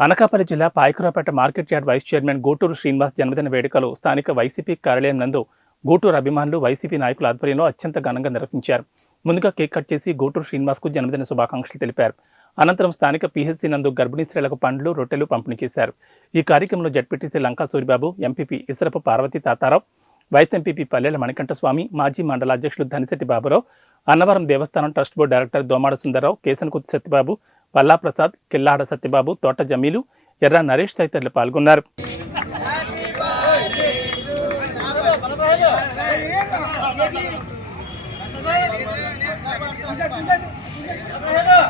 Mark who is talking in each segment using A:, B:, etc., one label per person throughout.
A: అనకాపల్లి జిల్లా Payakaraopeta market yard vice chairman Gooturu Srinivas జన్మదిన వేడుకలు స్థానిక వైసీపీ కార్యాలయం నందు గూటూరు అభిమానులు వైసీపీ నాయకుల ఆధ్వర్యంలో అత్యంత ఘనంగా నిర్వహించారు. ముందుగా కేక్ కట్ చేసి గోటూరు శ్రీనివాస్కు జన్మదిన శుభాకాంక్షలు తెలిపారు. అనంతరం స్థానిక పీహెచ్సీ నందు గర్భిణీ స్త్రీలకు పండ్లు రొట్టెలు పంపిణీ చేశారు. ఈ కార్యక్రమంలో ZPTC Lanka Suribabu MPP Isarapu Parvathi Tatarao vice MPP Pallela Manikantaswamy మాజీ మండల అధ్యక్షులు ధనిశెట్టి బాబురావు అన్నవరం దేవస్థానం trust board director Domada Sundararao Kesanakurthi Satyababu Palla Prasad Killada Satyababu Thota Jamilu ఎర్ర నరేష్ తదితరులు పాల్గొన్నారు.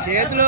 B: చేతులు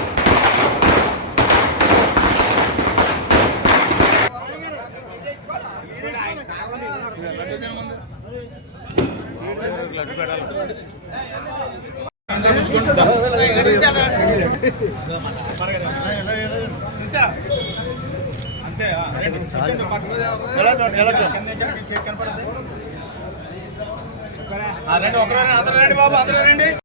B: ఎగిరిపడేది ఉంది ఎలా
C: అందరూ రండి బాబు అందరూ రండి.